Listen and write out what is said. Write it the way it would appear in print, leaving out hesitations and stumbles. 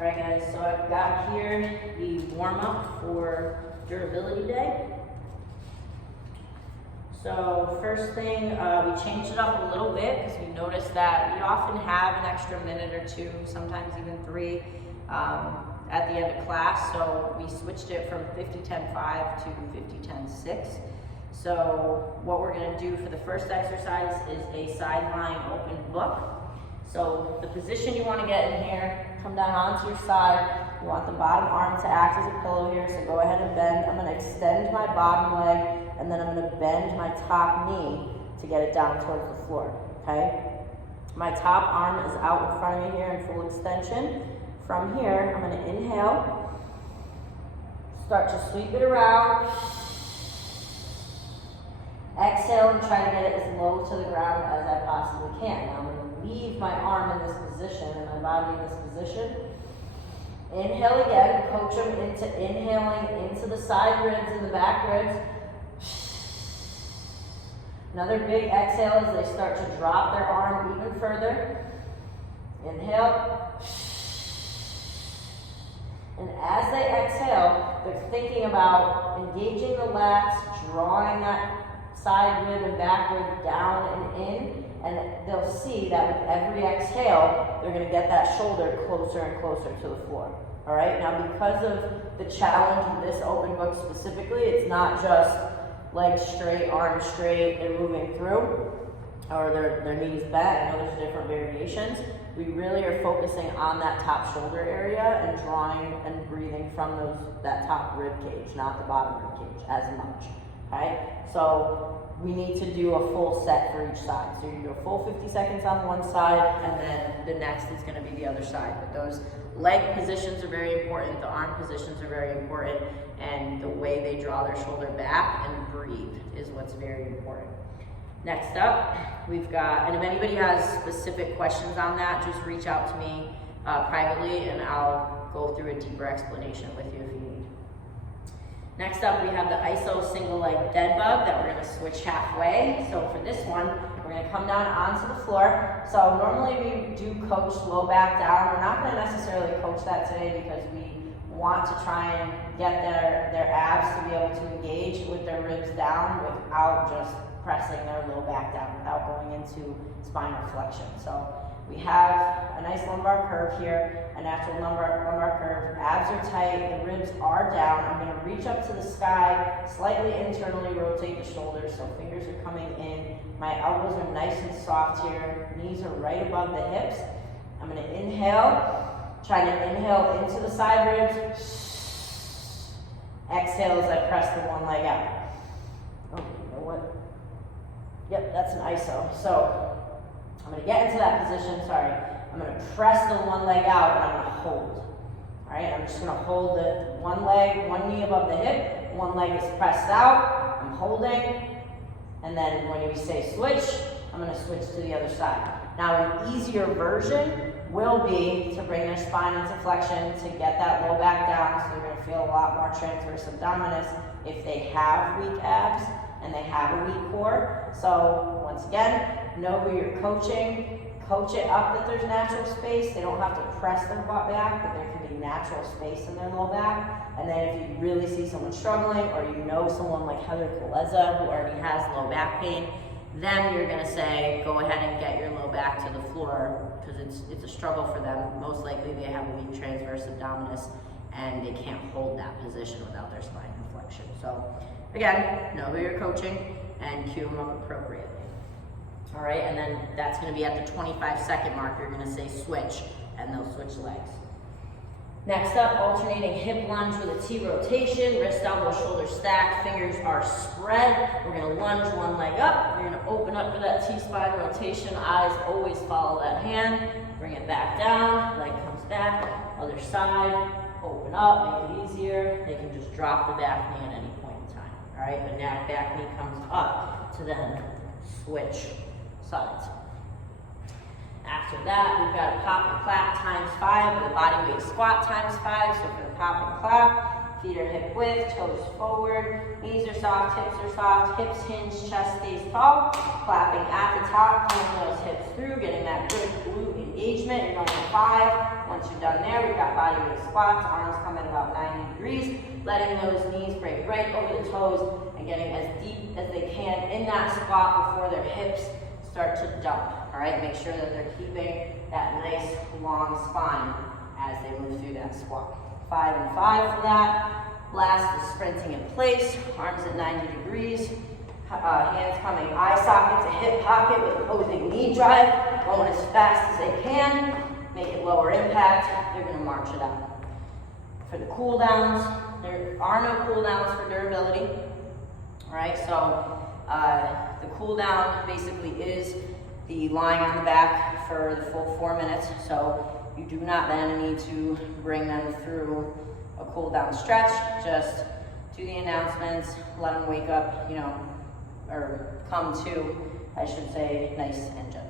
All right, guys, so I've got here the warm-up for durability day. So first thing, we changed it up a little bit because we noticed that we often have an extra minute or two, sometimes even 3, at the end of class. So we switched it from 50-10-5 to 50-10-6. So what we're going to do for the first exercise is a sideline open book. So the position you want to get in here, come down onto your side. You want the bottom arm to act as a pillow here, so go ahead and bend. I'm going to extend my bottom leg, and then I'm going to bend my top knee to get it down towards the floor, okay? My top arm is out in front of me here in full extension. From here, I'm going to inhale, start to sweep it around. Exhale and try to get it as low to the ground as I possibly can. Now I'm going to leave my arm in this position and my body in this position. Inhale again, coach them into inhaling into the side ribs and the back ribs. Another big exhale as they start to drop their arm even further. Inhale. And as they exhale, they're thinking about engaging the lats, drawing that side rib and back rib down and in, and they'll see that with every exhale, they're going to get that shoulder closer and closer to the floor. All right, now because of the challenge of this open book specifically, it's not just legs straight, arms straight, and moving through, or their knees bent. I know there's different variations. We really are focusing on that top shoulder area and drawing and breathing from that top rib cage, not the bottom rib cage as much. Okay, so we need to do a full set for each side. So you're gonna do a full 50 seconds on one side, and then the next is gonna be the other side. But those leg positions are very important, the arm positions are very important, and the way they draw their shoulder back and breathe is what's very important. Next up, we've got, and if anybody has specific questions on that, just reach out to me privately, and I'll go through a deeper explanation with you if you need. Next up, we have the ISO single leg dead bug that we're going to switch halfway. So for this one, we're going to come down onto the floor. So normally we do coach low back down. We're not going to necessarily coach that today because we want to try and get their abs to be able to engage with their ribs down without just pressing their low back down, without going into spinal flexion. So we have a nice lumbar curve here, a natural lumbar curve. Abs are tight, the ribs are down. I'm going to reach up to the sky, slightly internally rotate the shoulders so fingers are coming in. My elbows are nice and soft here. Knees are right above the hips. I'm going to inhale, try to inhale into the side ribs. Exhale as I press the one leg out. Oh, you know what? Yep, that's an ISO. So I'm going to get into that position, I'm going to press the one leg out and I'm going to hold. All right, I'm just going to hold the one leg, one knee above the hip, one leg is pressed out, I'm holding, and then when we say switch, I'm going to switch to the other side. Now an easier version will be to bring their spine into flexion to get that low back down, so they're going to feel a lot more transverse abdominis if they have weak abs and they have a weak core. So once again, know who you're coaching. Coach it up that there's natural space. They don't have to press their butt back, but there can be natural space in their low back. And then if you really see someone struggling, or you know someone like Heather Kaleza who already has low back pain, then you're going to say, go ahead and get your low back to the floor, because it's a struggle for them. Most likely they have a weak transverse abdominis, and they can't hold that position without their spine flexion. So again, know who you're coaching and cue them up appropriately. All right, and then that's going to be at the 25-second mark. You're going to say switch, and they'll switch legs. Next up, alternating hip lunge with a T rotation, wrist, elbow, shoulder stacked, fingers are spread. We're going to lunge one leg up. We're going to open up for that T-spine rotation. Eyes always follow that hand. Bring it back down, leg comes back, other side, open up, make it easier. They can just drop the back knee at any point in time. All right, but now back knee comes up to then switch sides. After that, we've got a pop and clap ×5 with a body weight squat ×5. So for the pop and clap, feet are hip width, toes forward, knees are soft, hips hinge, chest stays tall. Clapping at the top, pulling those hips through, getting that good glute engagement. engagement. You're going to 5. Once you're done there, we've got body weight squats, arms come in about 90 degrees, letting those knees break right over the toes and getting as deep as they can in that squat before their hips start to dump. All right, make sure that they're keeping that nice long spine as they move through that squat. 5 and 5 for that. Last is sprinting in place, arms at 90 degrees, hands coming eye socket to hip pocket with opposing knee drive, going as fast as they can, make it lower impact, you're gonna march it out. For the cool downs, there are no cool downs for durability, all right, so the cool down basically is the lying on the back for the full 4 minutes, so you do not then need to bring them through a cool down stretch. Just do the announcements, let them wake up, you know, or come to, I should say, nice and gentle.